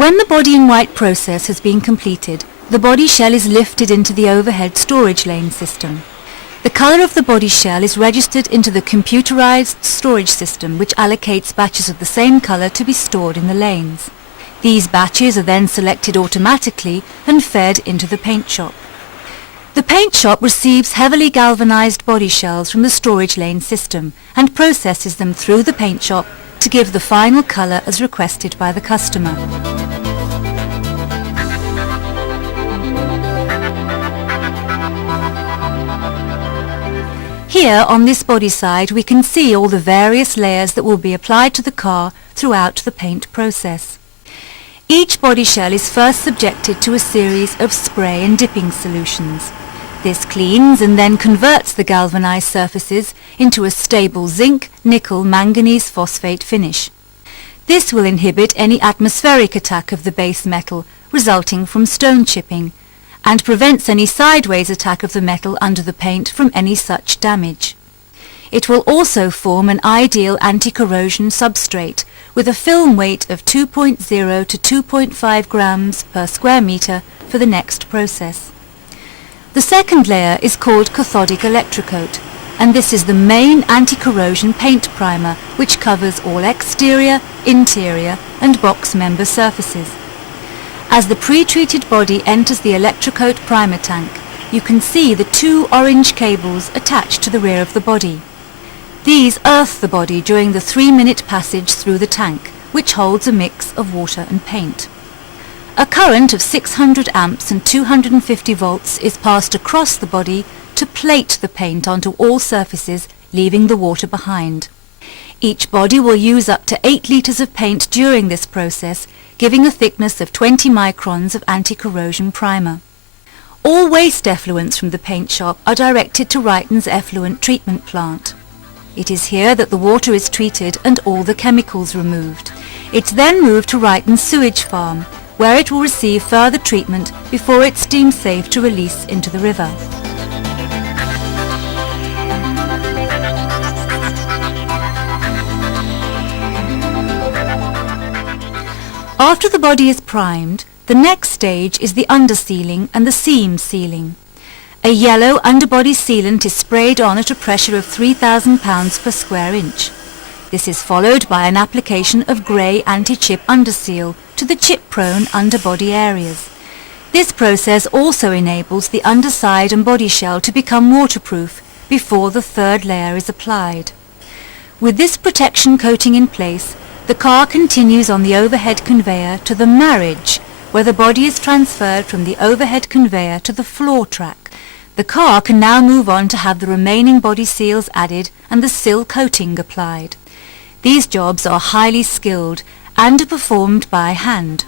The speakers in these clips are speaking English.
When the body in white process has been completed, the body shell is lifted into the overhead storage lane system. The colour of the body shell is registered into the computerized storage system, which allocates batches of the same colour to be stored in the lanes. These batches are then selected automatically and fed into the paint shop. The paint shop receives heavily galvanized body shells from the storage lane system and processes them through the paint shop to give the final colour as requested by the customer. Here on this body side we can see all the various layers that will be applied to the car throughout the paint process. Each body shell is first subjected to a series of spray and dipping solutions. This cleans and then converts the galvanized surfaces into a stable zinc, nickel, manganese phosphate finish. This will inhibit any atmospheric attack of the base metal resulting from stone chipping, and prevents any sideways attack of the metal under the paint from any such damage. It will also form an ideal anti-corrosion substrate with a film weight of 2.0 to 2.5 grams per square metre for the next process. The second layer is called cathodic electrocoat, and this is the main anti-corrosion paint primer which covers all exterior, interior and box member surfaces. As the pre-treated body enters the electrocoat primer tank, you can see the two orange cables attached to the rear of the body. These earth the body during the 3-minute passage through the tank, which holds a mix of water and paint. A current of 600 amps and 250 volts is passed across the body to plate the paint onto all surfaces, leaving the water behind. Each body will use up to 8 litres of paint during this process, giving a thickness of 20 microns of anti-corrosion primer. All waste effluents from the paint shop are directed to Ryton's effluent treatment plant. It is here that the water is treated and all the chemicals removed. It's then moved to Ryton's sewage farm, where it will receive further treatment before it's deemed safe to release into the river. After the body is primed, the next stage is the undersealing and the seam sealing. A yellow underbody sealant is sprayed on at a pressure of 3,000 pounds per square inch. This is followed by an application of grey anti-chip underseal to the chip-prone underbody areas. This process also enables the underside and body shell to become waterproof before the third layer is applied. With this protection coating in place, the car continues on the overhead conveyor to the marriage, where the body is transferred from the overhead conveyor to the floor track. The car can now move on to have the remaining body seals added and the sill coating applied. These jobs are highly skilled and are performed by hand.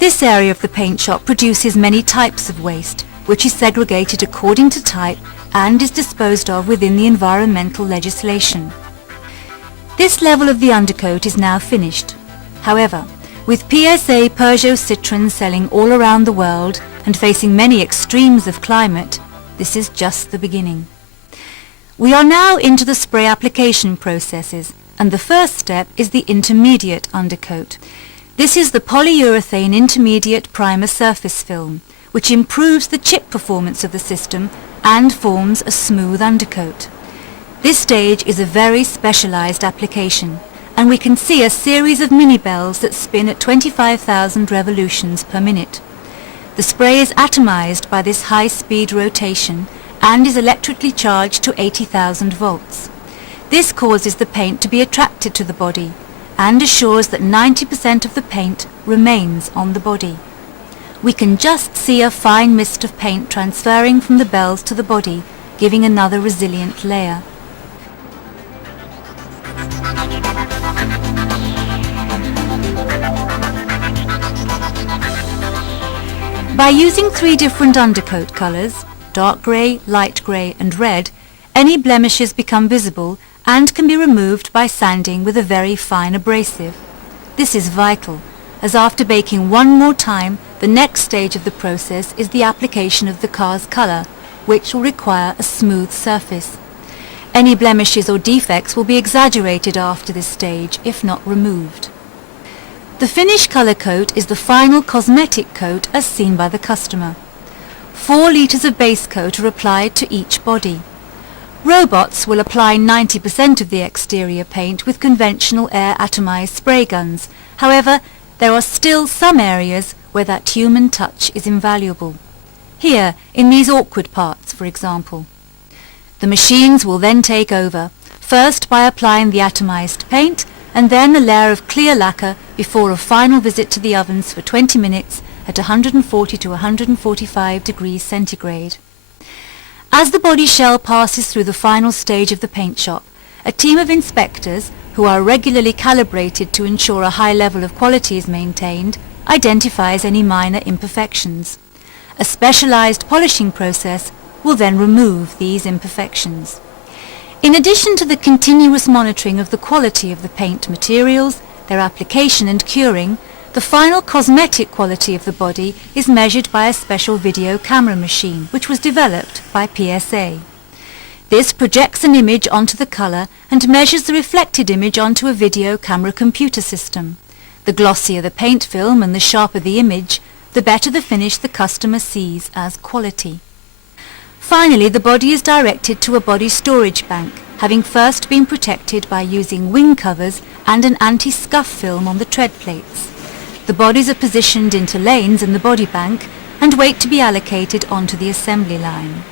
This area of the paint shop produces many types of waste, which is segregated according to type and is disposed of within the environmental legislation. This level of the undercoat is now finished. However, with PSA Peugeot Citroën selling all around the world and facing many extremes of climate, this is just the beginning. We are now into the spray application processes, and the first step is the intermediate undercoat. This is the polyurethane intermediate primer surface film, which improves the chip performance of the system and forms a smooth undercoat. This stage is a very specialized application, and we can see a series of mini bells that spin at 25,000 revolutions per minute. The spray is atomized by this high-speed rotation and is electrically charged to 80,000 volts. This causes the paint to be attracted to the body and assures that 90% of the paint remains on the body. We can just see a fine mist of paint transferring from the bells to the body, giving another resilient layer. By using 3 different undercoat colours, dark grey, light grey and red, any blemishes become visible and can be removed by sanding with a very fine abrasive. This is vital, as after baking one more time, the next stage of the process is the application of the car's colour, which will require a smooth surface. Any blemishes or defects will be exaggerated after this stage, if not removed. The finish colour coat is the final cosmetic coat as seen by the customer. 4 litres of base coat are applied to each body. Robots will apply 90% of the exterior paint with conventional air atomized spray guns. However, there are still some areas where that human touch is invaluable. Here, in these awkward parts, for example. The machines will then take over, first by applying the atomized paint and then a layer of clear lacquer before a final visit to the ovens for 20 minutes at 140 to 145 degrees centigrade. As the body shell passes through the final stage of the paint shop, a team of inspectors, who are regularly calibrated to ensure a high level of quality is maintained, identifies any minor imperfections. A specialized polishing process will then remove these imperfections. In addition to the continuous monitoring of the quality of the paint materials, their application and curing, the final cosmetic quality of the body is measured by a special video camera machine which was developed by PSA. This projects an image onto the colour and measures the reflected image onto a video camera computer system. The glossier the paint film and the sharper the image, the better the finish the customer sees as quality. Finally, the body is directed to a body storage bank, having first been protected by using wing covers and an anti-scuff film on the tread plates. The bodies are positioned into lanes in the body bank and wait to be allocated onto the assembly line.